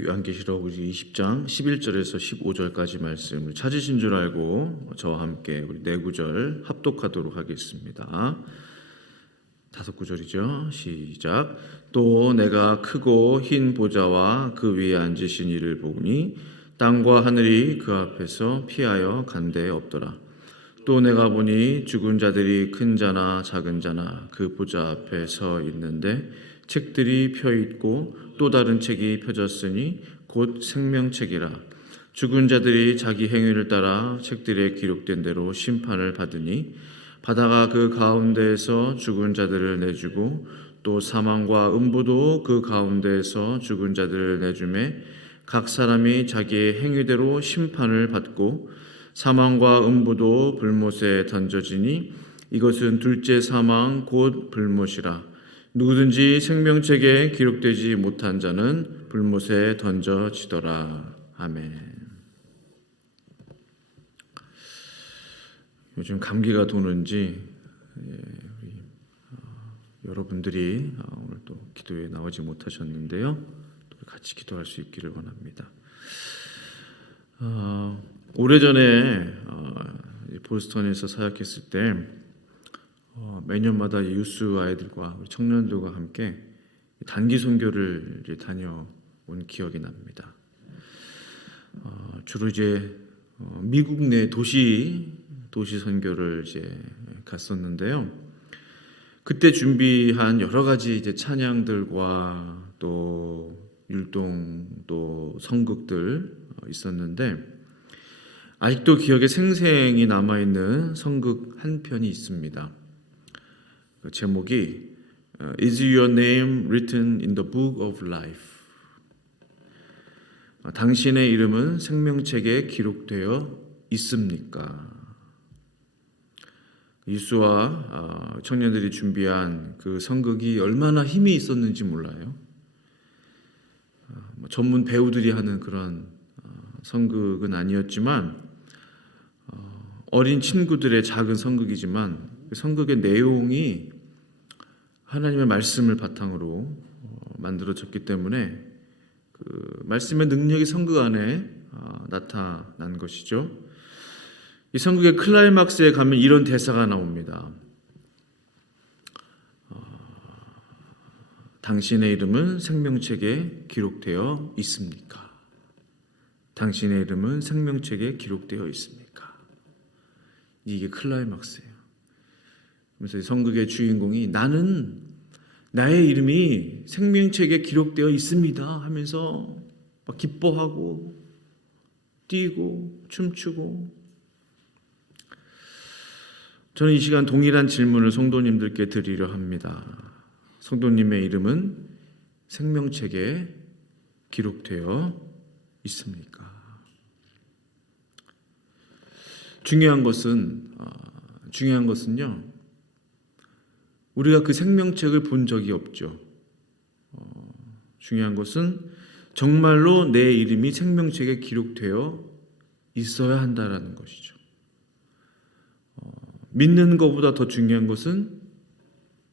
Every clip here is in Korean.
요한계시록 20장 11절에서 15절까지 말씀을 찾으신 줄 알고 저와 함께 우리 네 구절 합독하도록 하겠습니다. 5구절이죠. 시작. 또 내가 크고 흰 보좌와 그 위에 앉으신 이를 보니 땅과 하늘이 그 앞에서 피하여 간 데 없더라. 또 내가 보니 죽은 자들이 큰 자나 작은 자나 그 보좌 앞에 서 있는데 책들이 펴 있고 또 다른 책이 펴졌으니 곧 생명책이라. 죽은 자들이 자기 행위를 따라 책들에 기록된 대로 심판을 받으니 바다가 그 가운데에서 죽은 자들을 내주고 또 사망과 음부도 그 가운데에서 죽은 자들을 내주매 각 사람이 자기의 행위대로 심판을 받고 사망과 음부도 불못에 던져지니 이것은 둘째 사망 곧 불못이라. 누구든지 생명책에 기록되지 못한 자는 불못에 던져지더라. 아멘. 요즘 감기가 도는지 여러분들이 오늘 또 기도에 나오지 못하셨는데요. 또 같이 기도할 수 있기를 원합니다. 오래전에 보스턴에서 사역했을 때 매년마다 유스 아이들과 청년들과 함께 단기 선교를 다녀온 기억이 납니다. 주로 이제 미국 내 도시 선교를 이제 갔었는데요. 그때 준비한 여러 가지 이제 찬양들과 또 율동 또 선극들 있었는데 아직도 기억에 생생히 남아있는 선극 한 편이 있습니다. 그 제목이 Is your name written in the book of life? 당신의 이름은 생명책에 기록되어 있습니까? 유수와 청년들이 준비한 그 선극이 얼마나 힘이 있었는지 몰라요. 전문 배우들이 하는 그런 선극은 아니었지만 어린 친구들의 작은 선극이지만 그 선극의 내용이 하나님의 말씀을 바탕으로 만들어졌기 때문에 그 말씀의 능력이 선극 안에 나타난 것이죠. 이 선극의 클라이막스에 가면 이런 대사가 나옵니다. 당신의 이름은 생명책에 기록되어 있습니까? 당신의 이름은 생명책에 기록되어 있습니까? 이게 클라이막스예요. 그래서 선극의 주인공이 나는 나의 이름이 생명책에 기록되어 있습니다 하면서 막 기뻐하고 뛰고 춤추고. 저는 이 시간 동일한 질문을 성도님들께 드리려 합니다. 성도님의 이름은 생명책에 기록되어 있습니까? 중요한 것은요, 우리가 그 생명책을 본 적이 없죠. 중요한 것은 정말로 내 이름이 생명책에 기록되어 있어야 한다라는 것이죠. 믿는 것보다 더 중요한 것은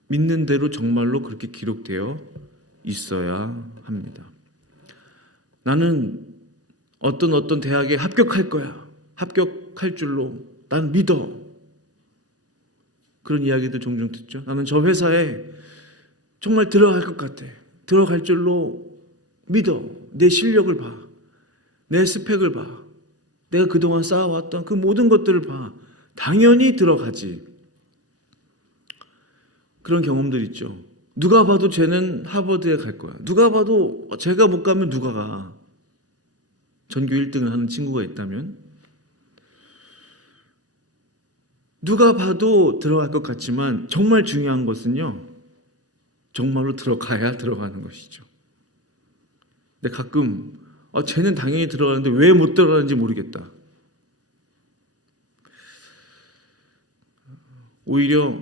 믿는 대로 정말로 그렇게 기록되어 있어야 합니다. 나는 어떤 대학에 합격할 거야. 합격할 줄로 난 믿어. 그런 이야기들 종종 듣죠. 나는 저 회사에 정말 들어갈 것 같아. 들어갈 줄로 믿어. 내 실력을 봐. 내 스펙을 봐. 내가 그동안 쌓아왔던 그 모든 것들을 봐. 당연히 들어가지. 그런 경험들 있죠. 누가 봐도 쟤는 하버드에 갈 거야. 누가 봐도 제가 못 가면 누가 가. 전교 1등을 하는 친구가 있다면 누가 봐도 들어갈 것 같지만 정말 중요한 것은요, 정말로 들어가야 들어가는 것이죠. 근데 가끔 쟤는 당연히 들어가는데 왜 못 들어가는지 모르겠다. 오히려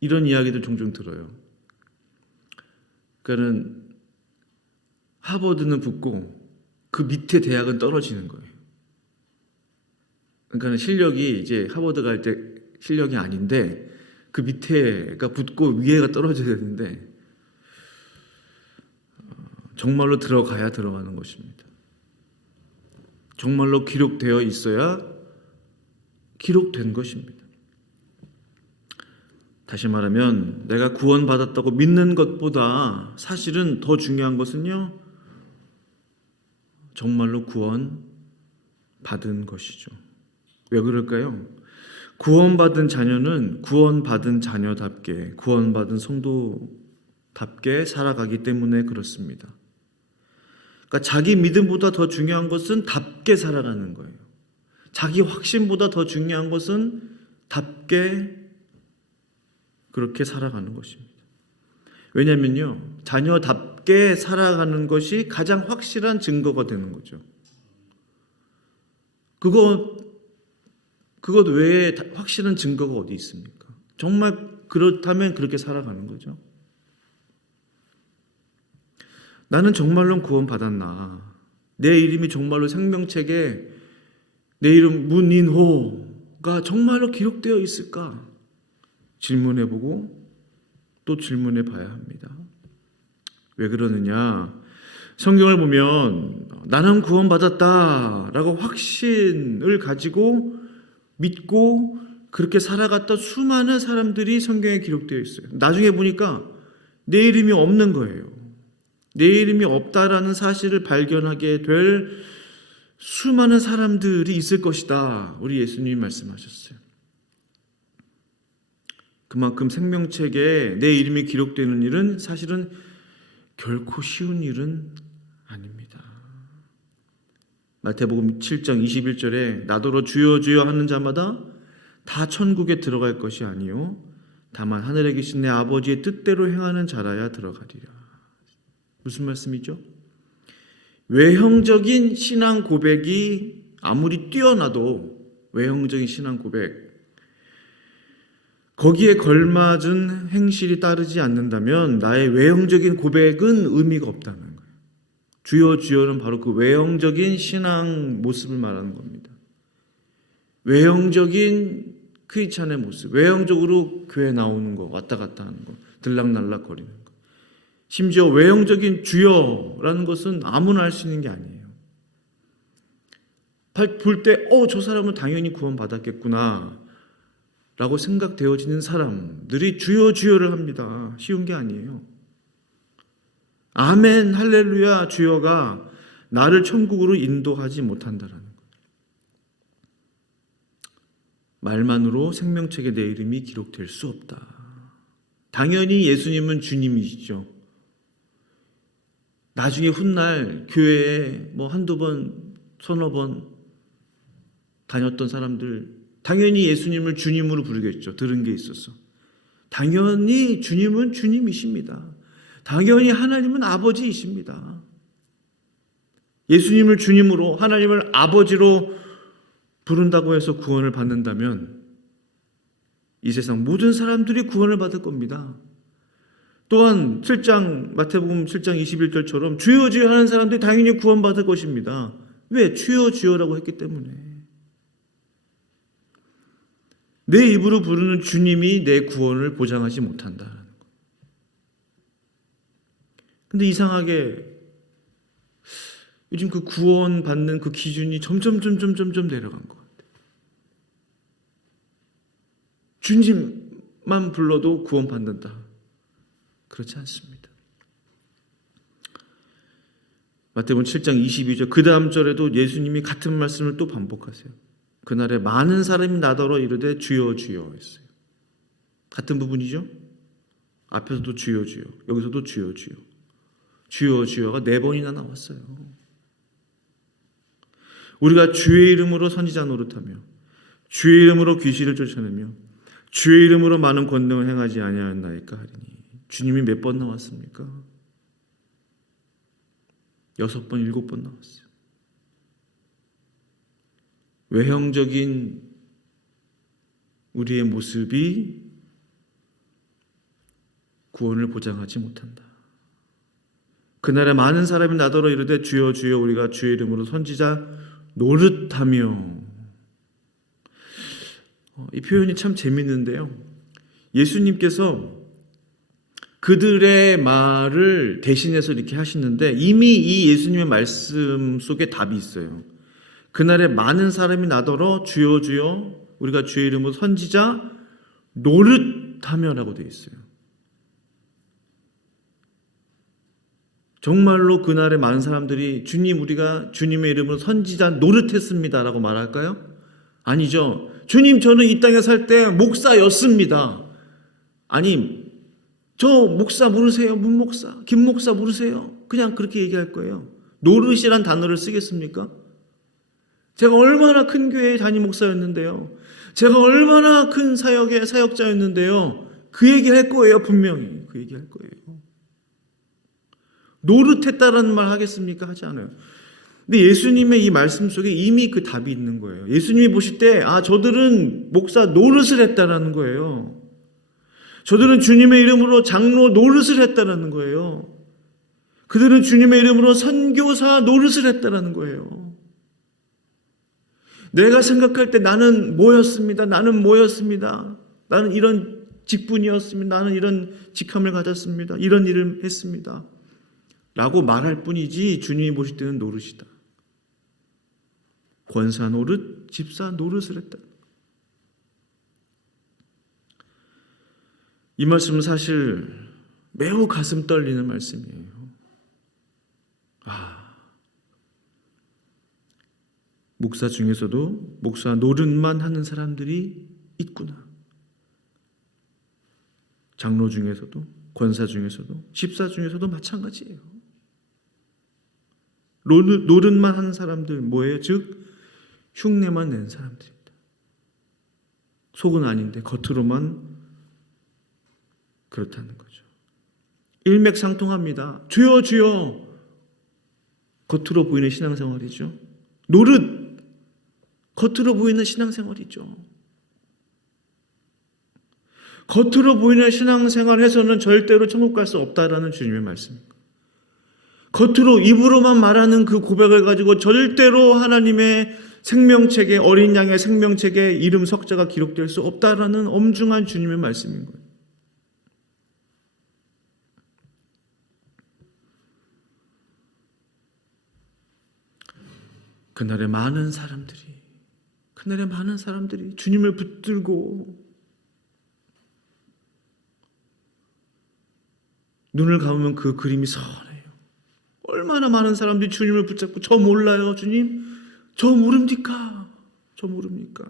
이런 이야기들 종종 들어요. 그러니까는 하버드는 붙고 그 밑에 대학은 떨어지는 거예요. 그러니까 실력이 이제 하버드 갈 때 실력이 아닌데 그 밑에가 붙고 위에가 떨어져야 되는데 정말로 들어가야 들어가는 것입니다. 정말로 기록되어 있어야 기록된 것입니다. 다시 말하면 내가 구원받았다고 믿는 것보다 사실은 더 중요한 것은요, 정말로 구원받은 것이죠. 왜 그럴까요? 구원받은 자녀는 구원받은 자녀답게, 구원받은 성도답게 살아가기 때문에 그렇습니다. 그러니까 자기 믿음보다 더 중요한 것은 답게 살아가는 거예요. 자기 확신보다 더 중요한 것은 답게 그렇게 살아가는 것입니다. 왜냐하면요, 자녀답게 살아가는 것이 가장 확실한 증거가 되는 거죠. 그것 외에 확실한 증거가 어디 있습니까? 정말 그렇다면 그렇게 살아가는 거죠. 나는 정말로 구원받았나? 내 이름이 정말로 생명책에 내 이름 문인호가 정말로 기록되어 있을까? 질문해보고 또 질문해봐야 합니다. 왜 그러느냐? 성경을 보면 나는 구원받았다라고 확신을 가지고 믿고 그렇게 살아갔던 수많은 사람들이 성경에 기록되어 있어요. 나중에 보니까 내 이름이 없는 거예요. 내 이름이 없다라는 사실을 발견하게 될 수많은 사람들이 있을 것이다. 우리 예수님이 말씀하셨어요. 그만큼 생명책에 내 이름이 기록되는 일은 사실은 결코 쉬운 일은 아닙니다. 마태복음 7장 21절에 나더러 주여 주여 하는 자마다 다 천국에 들어갈 것이 아니요 다만 하늘에 계신 내 아버지의 뜻대로 행하는 자라야 들어가리라. 무슨 말씀이죠? 외형적인 신앙 고백이 아무리 뛰어나도 외형적인 신앙 고백, 거기에 걸맞은 행실이 따르지 않는다면 나의 외형적인 고백은 의미가 없다는 거예요. 주여 주여는 바로 그 외형적인 신앙 모습을 말하는 겁니다. 외형적인 크리스찬의 모습, 외형적으로 교회 나오는 거, 왔다 갔다 하는 거, 들락날락 거리는 거. 심지어 외형적인 주여라는 것은 아무나 할 수 있는 게 아니에요. 볼 때 저 사람은 당연히 구원받았겠구나 라고 생각되어지는 사람들이 주여 주여를 합니다. 쉬운 게 아니에요. 아멘 할렐루야 주여가 나를 천국으로 인도하지 못한다라는 거예요. 말만으로 생명책에 내 이름이 기록될 수 없다. 당연히 예수님은 주님이시죠. 나중에 훗날 교회에 한두 번, 서너 번 다녔던 사람들 당연히 예수님을 주님으로 부르겠죠. 들은 게 있어서. 당연히 주님은 주님이십니다. 당연히 하나님은 아버지이십니다. 예수님을 주님으로 하나님을 아버지로 부른다고 해서 구원을 받는다면 이 세상 모든 사람들이 구원을 받을 겁니다. 또한 마태복음 7장 21절처럼 주여 주여 하는 사람들이 당연히 구원받을 것입니다. 왜? 주여 주여라고 했기 때문에. 내 입으로 부르는 주님이 내 구원을 보장하지 못한다는 거. 근데 이상하게 요즘 그 구원받는 그 기준이 점점 내려간 것 같아요. 주님만 불러도 구원받는다. 그렇지 않습니다. 마태복음 7장 22절 그 다음 절에도 예수님이 같은 말씀을 또 반복하세요. 그날에 많은 사람이 나더러 이르되 주여 주여 했어요. 같은 부분이죠. 앞에서도 주여 주여, 여기서도 주여 주여. 주여 주여가 4번이나 나왔어요. 우리가 주의 이름으로 선지자 노릇하며 주의 이름으로 귀신을 쫓아내며 주의 이름으로 많은 권능을 행하지 아니하였나이까 하리니 주님이 몇 번 나왔습니까? 6번, 7번 나왔어요. 외형적인 우리의 모습이 구원을 보장하지 못한다. 그날에 많은 사람이 나더러 이르되 주여 주여 우리가 주의 이름으로 선지자 노릇하며. 이 표현이 참 재밌는데요. 예수님께서 그들의 말을 대신해서 이렇게 하시는데 이미 이 예수님의 말씀 속에 답이 있어요. 그날에 많은 사람이 나더러 주여 주여 우리가 주의 이름으로 선지자 노릇하며라고 되어 있어요. 정말로 그날에 많은 사람들이 주님 우리가 주님의 이름으로 선지자 노릇했습니다라고 말할까요? 아니죠. 주님 저는 이 땅에 살 때 목사였습니다. 아니 저 목사 모르세요? 문 목사, 김 목사 모르세요? 그냥 그렇게 얘기할 거예요. 노릇이란 단어를 쓰겠습니까? 제가 얼마나 큰 교회의 담임 목사였는데요. 제가 얼마나 큰 사역의 사역자였는데요. 그 얘기 할 거예요. 분명히 그 얘기 할 거예요. 노릇했다라는 말 하겠습니까? 하지 않아요. 근데 예수님의 이 말씀 속에 이미 그 답이 있는 거예요. 예수님이 보실 때 저들은 목사 노릇을 했다라는 거예요. 저들은 주님의 이름으로 장로 노릇을 했다라는 거예요. 그들은 주님의 이름으로 선교사 노릇을 했다라는 거예요. 내가 생각할 때 나는 뭐였습니다. 나는 뭐였습니다. 나는 이런 직분이었습니다. 나는 이런 직함을 가졌습니다. 이런 일을 했습니다. 라고 말할 뿐이지 주님이 보실 때는 노릇이다. 권사 노릇, 집사 노릇을 했다. 이 말씀은 사실 매우 가슴 떨리는 말씀이에요. 목사 중에서도 목사 노릇만 하는 사람들이 있구나. 장로 중에서도, 권사 중에서도, 집사 중에서도 마찬가지예요. 노릇만 하는 사람들 뭐예요? 즉 흉내만 낸 사람들입니다. 속은 아닌데 겉으로만 그렇다는 거죠. 일맥상통합니다. 주여 주여 겉으로 보이는 신앙생활이죠. 노릇 겉으로 보이는 신앙생활이죠. 겉으로 보이는 신앙생활에서는 절대로 천국 갈 수 없다라는 주님의 말씀입니다. 겉으로 입으로만 말하는 그 고백을 가지고 절대로 하나님의 생명책에 어린 양의 생명책에 이름 석자가 기록될 수 없다라는 엄중한 주님의 말씀인 거예요. 그날에 많은 사람들이 주님을 붙들고 눈을 감으면 그 그림이 선해요. 얼마나 많은 사람들이 주님을 붙잡고 저 몰라요 주님? 저 모릅니까? 저 모릅니까?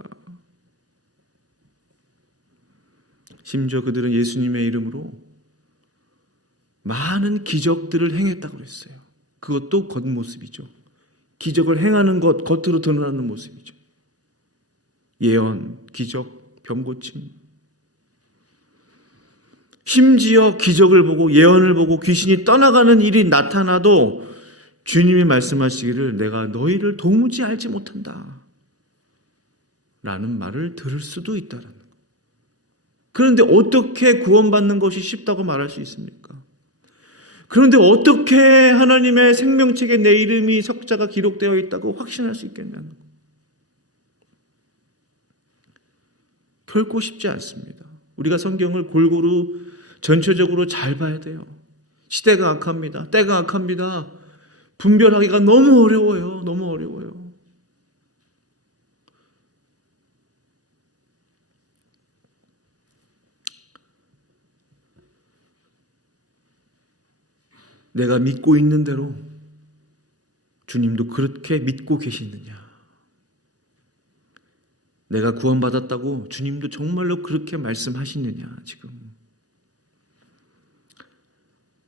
심지어 그들은 예수님의 이름으로 많은 기적들을 행했다고 그랬어요. 그것도 겉모습이죠. 기적을 행하는 것, 겉으로 드러나는 모습이죠. 예언, 기적, 병 고침. 심지어 기적을 보고 예언을 보고 귀신이 떠나가는 일이 나타나도 주님이 말씀하시기를 내가 너희를 도무지 알지 못한다 라는 말을 들을 수도 있다는 거예요. 그런데 어떻게 구원받는 것이 쉽다고 말할 수 있습니까? 그런데 어떻게 하나님의 생명책에 내 이름이 석자가 기록되어 있다고 확신할 수 있겠냐는 거예요. 결코 쉽지 않습니다. 우리가 성경을 골고루 전체적으로 잘 봐야 돼요. 시대가 악합니다. 때가 악합니다. 분별하기가 너무 어려워요. 너무 어려워요. 내가 믿고 있는 대로 주님도 그렇게 믿고 계시느냐? 내가 구원받았다고 주님도 정말로 그렇게 말씀하시느냐? 지금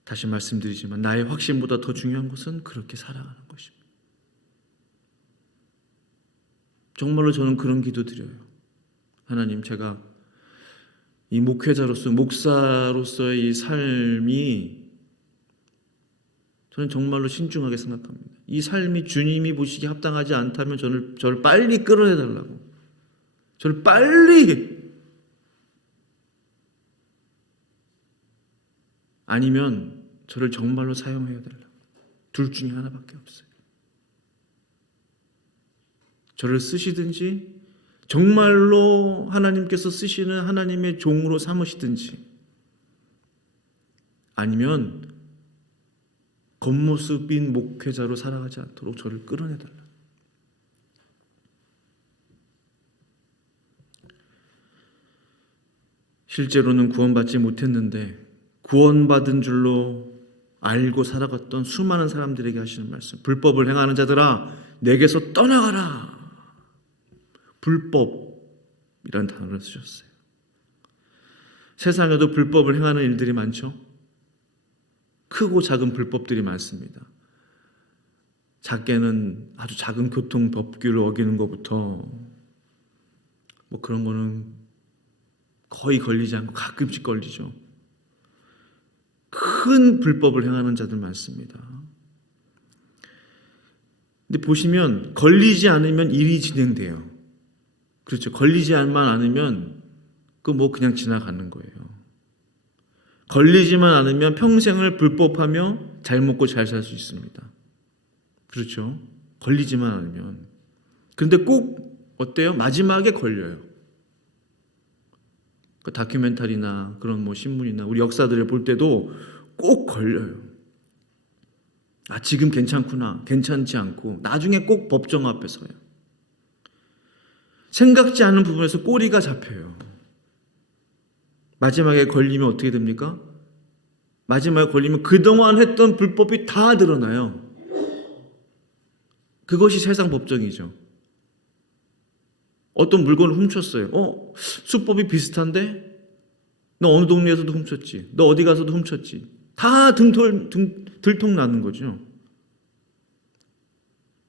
다시 말씀드리지만 나의 확신보다 더 중요한 것은 그렇게 살아가는 것입니다. 정말로 저는 그런 기도 드려요. 하나님, 제가 이 목회자로서 목사로서의 이 삶이 저는 정말로 신중하게 생각합니다. 이 삶이 주님이 보시기에 합당하지 않다면 저를 빨리 끌어내달라고. 저를 빨리 아니면 저를 정말로 사용해야 달라고. 둘 중에 하나밖에 없어요. 저를 쓰시든지 정말로 하나님께서 쓰시는 하나님의 종으로 삼으시든지 아니면 겉모습인 목회자로 살아가지 않도록 저를 끌어내달라. 실제로는 구원받지 못했는데 구원받은 줄로 알고 살아갔던 수많은 사람들에게 하시는 말씀. 불법을 행하는 자들아 내게서 떠나가라. 불법이란 단어를 쓰셨어요. 세상에도 불법을 행하는 일들이 많죠. 크고 작은 불법들이 많습니다. 작게는 아주 작은 교통 법규를 어기는 것부터 그런 거는 거의 걸리지 않고 가끔씩 걸리죠. 큰 불법을 행하는 자들 많습니다. 근데 보시면 걸리지 않으면 일이 진행돼요. 그렇죠. 걸리지만 않으면 그냥 지나가는 거예요. 걸리지만 않으면 평생을 불법하며 잘 먹고 잘 살 수 있습니다. 그렇죠. 걸리지만 않으면. 그런데 꼭 어때요? 마지막에 걸려요. 그 다큐멘터리나 그런 신문이나 우리 역사들을 볼 때도 꼭 걸려요. 지금 괜찮구나. 괜찮지 않고 나중에 꼭 법정 앞에 서요. 생각지 않은 부분에서 꼬리가 잡혀요. 마지막에 걸리면 어떻게 됩니까? 마지막에 걸리면 그동안 했던 불법이 다 드러나요. 그것이 세상 법정이죠. 어떤 물건을 훔쳤어요. 수법이 비슷한데? 너 어느 동네에서도 훔쳤지. 너 어디 가서도 훔쳤지. 다 들통나는 거죠.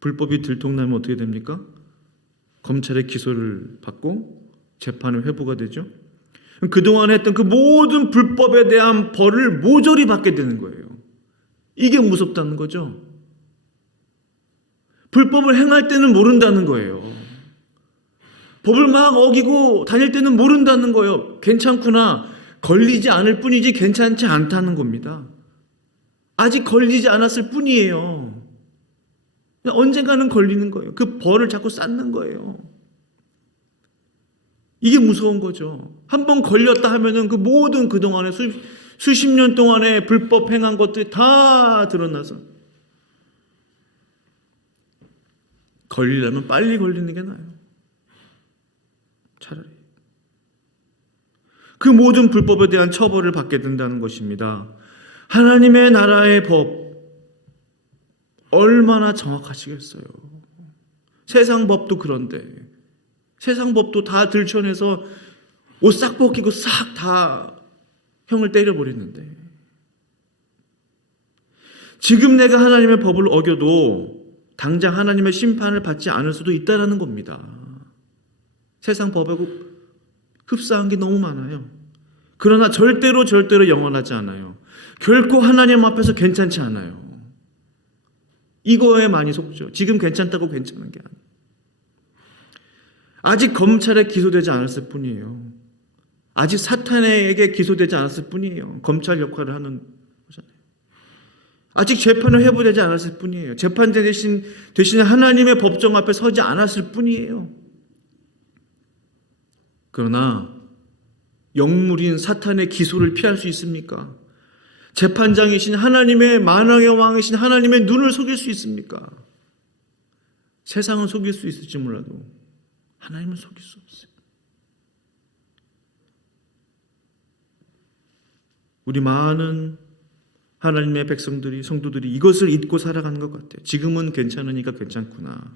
불법이 들통나면 어떻게 됩니까? 검찰의 기소를 받고 재판의 회부가 되죠. 그동안 했던 그 모든 불법에 대한 벌을 모조리 받게 되는 거예요. 이게 무섭다는 거죠. 불법을 행할 때는 모른다는 거예요. 법을 막 어기고 다닐 때는 모른다는 거예요. 괜찮구나. 걸리지 않을 뿐이지 괜찮지 않다는 겁니다. 아직 걸리지 않았을 뿐이에요. 언젠가는 걸리는 거예요. 그 벌을 자꾸 쌓는 거예요. 이게 무서운 거죠. 한번 걸렸다 하면은 그 모든 그동안에 수십 년 동안에 불법 행한 것들이 다 드러나서 걸리려면 빨리 걸리는 게 나아요. 차라리. 그 모든 불법에 대한 처벌을 받게 된다는 것입니다. 하나님의 나라의 법 얼마나 정확하시겠어요. 세상 법도 그런데 세상 법도 다 들춰내서 옷 싹 벗기고 싹 다 형을 때려버리는데 지금 내가 하나님의 법을 어겨도 당장 하나님의 심판을 받지 않을 수도 있다는 겁니다. 세상 법하고 흡사한 게 너무 많아요. 그러나 절대로 영원하지 않아요. 결코 하나님 앞에서 괜찮지 않아요. 이거에 많이 속죠. 지금 괜찮다고 괜찮은 게 아니에요. 아직 검찰에 기소되지 않았을 뿐이에요. 아직 사탄에게 기소되지 않았을 뿐이에요. 검찰 역할을 하는 거잖아요. 아직 재판을 회부되지 않았을 뿐이에요. 재판대 대신에 하나님의 법정 앞에 서지 않았을 뿐이에요. 그러나 영물인 사탄의 기소를 피할 수 있습니까? 재판장이신 하나님의 만왕의 왕이신 하나님의 눈을 속일 수 있습니까? 세상은 속일 수 있을지 몰라도 하나님은 속일 수 없어요. 우리 많은 하나님의 백성들이, 성도들이 이것을 잊고 살아가는 것 같아요. 지금은 괜찮으니까 괜찮구나.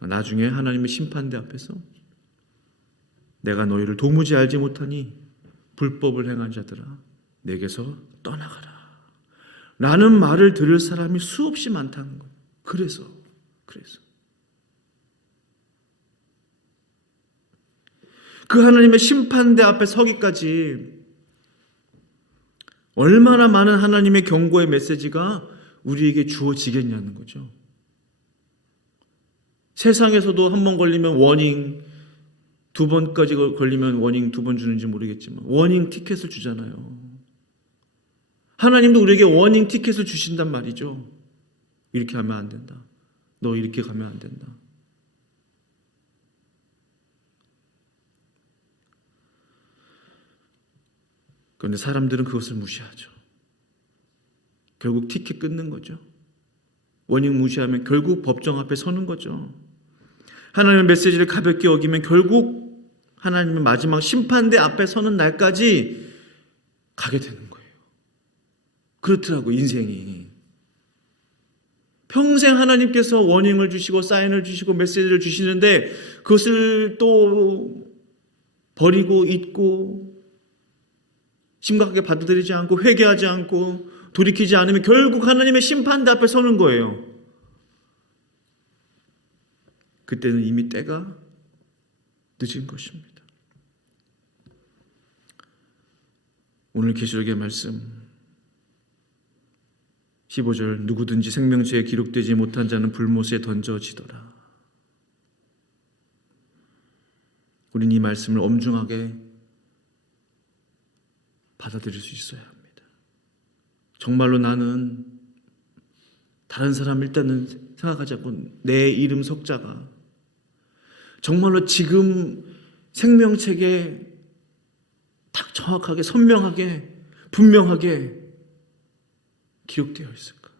나중에 하나님의 심판대 앞에서 내가 너희를 도무지 알지 못하니 불법을 행한 자들아 내게서 떠나가라 라는 말을 들을 사람이 수없이 많다는 거예요. 그래서 그 하나님의 심판대 앞에 서기까지 얼마나 많은 하나님의 경고의 메시지가 우리에게 주어지겠냐는 거죠. 세상에서도 한 번 걸리면 워닝, 두 번까지 걸리면 워닝 2번 주는지 모르겠지만 워닝 티켓을 주잖아요. 하나님도 우리에게 워닝 티켓을 주신단 말이죠. 이렇게 하면 안 된다. 너 이렇게 가면 안 된다. 그런데 사람들은 그것을 무시하죠. 결국 티켓 끊는 거죠. 원인 무시하면 결국 법정 앞에 서는 거죠. 하나님의 메시지를 가볍게 여기면 결국 하나님의 마지막 심판대 앞에 서는 날까지 가게 되는 거예요. 그렇더라고, 인생이. 평생 하나님께서 워닝을 주시고 사인을 주시고 메시지를 주시는데 그것을 또 버리고 잊고 심각하게 받아들이지 않고 회개하지 않고 돌이키지 않으면 결국 하나님의 심판대 앞에 서는 거예요. 그때는 이미 때가 늦은 것입니다. 오늘 계시록의 말씀 15절, 누구든지 생명책에 기록되지 못한 자는 불못에 던져지더라. 우리는 이 말씀을 엄중하게 받아들일 수 있어야 합니다. 정말로 나는 다른 사람 일단은 생각하지 않고 내 이름 석자가 정말로 지금 생명책에 딱 정확하게 선명하게 분명하게 기록되어 있을까?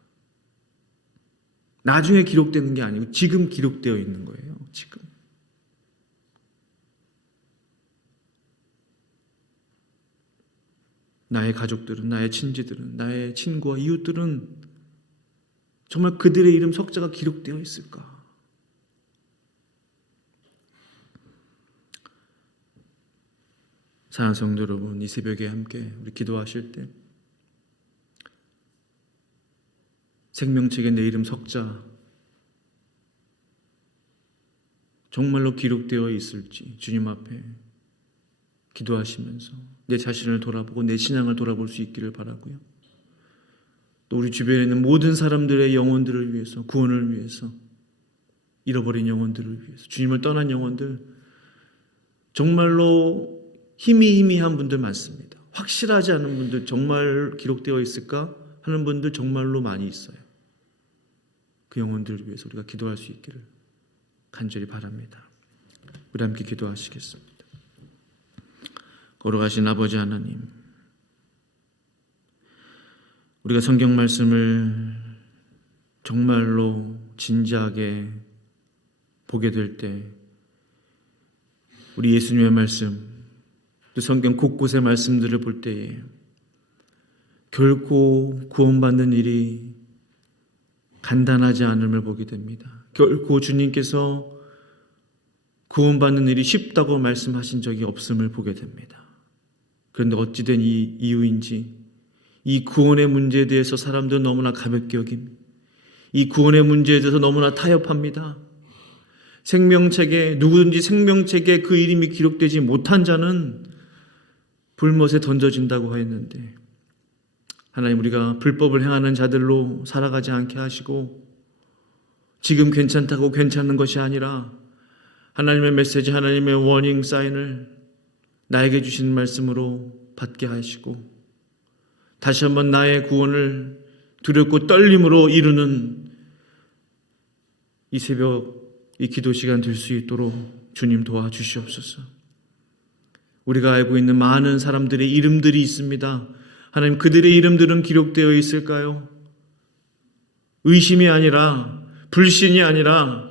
나중에 기록되는 게 아니고 지금 기록되어 있는 거예요. 지금. 나의 가족들은, 나의 친지들은, 나의 친구와 이웃들은 정말 그들의 이름 석자가 기록되어 있을까? 사랑하는 성도 여러분, 이 새벽에 함께 우리 기도하실 때 생명책에 내 이름 석자 정말로 기록되어 있을지 주님 앞에 기도하시면서 내 자신을 돌아보고 내 신앙을 돌아볼 수 있기를 바라고요. 또 우리 주변에 있는 모든 사람들의 영혼들을 위해서, 구원을 위해서, 잃어버린 영혼들을 위해서, 주님을 떠난 영혼들, 정말로 희미한 분들 많습니다. 확실하지 않은 분들, 정말 기록되어 있을까 하는 분들 정말로 많이 있어요. 그 영혼들을 위해서 우리가 기도할 수 있기를 간절히 바랍니다. 우리 함께 기도하시겠습니다. 걸어가신 아버지 하나님, 우리가 성경 말씀을 정말로 진지하게 보게 될 때 우리 예수님의 말씀, 또 성경 곳곳의 말씀들을 볼 때에 결코 구원받는 일이 간단하지 않음을 보게 됩니다. 결코 주님께서 구원받는 일이 쉽다고 말씀하신 적이 없음을 보게 됩니다. 그런데 어찌된 이유인지 이 구원의 문제에 대해서 사람들은 너무나 가볍게 여깁니다. 이 구원의 문제에 대해서 너무나 타협합니다. 생명책에, 누구든지 생명책에 그 이름이 기록되지 못한 자는 불못에 던져진다고 하였는데, 하나님, 우리가 불법을 행하는 자들로 살아가지 않게 하시고 지금 괜찮다고 괜찮은 것이 아니라 하나님의 메시지, 하나님의 워닝 사인을 나에게 주신 말씀으로 받게 하시고 다시 한번 나의 구원을 두렵고 떨림으로 이루는 이 새벽, 이 기도 시간 될 수 있도록 주님 도와주시옵소서. 우리가 알고 있는 많은 사람들의 이름들이 있습니다. 하나님, 그들의 이름들은 기록되어 있을까요? 의심이 아니라, 불신이 아니라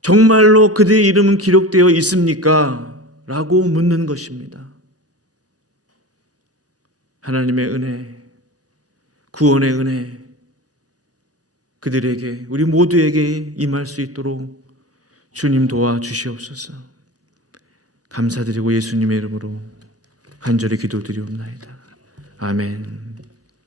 정말로 그들의 이름은 기록되어 있습니까? 라고 묻는 것입니다. 하나님의 은혜, 구원의 은혜, 그들에게, 우리 모두에게 임할 수 있도록 주님 도와주시옵소서. 감사드리고 예수님의 이름으로 간절히 기도드리옵나이다. 아멘.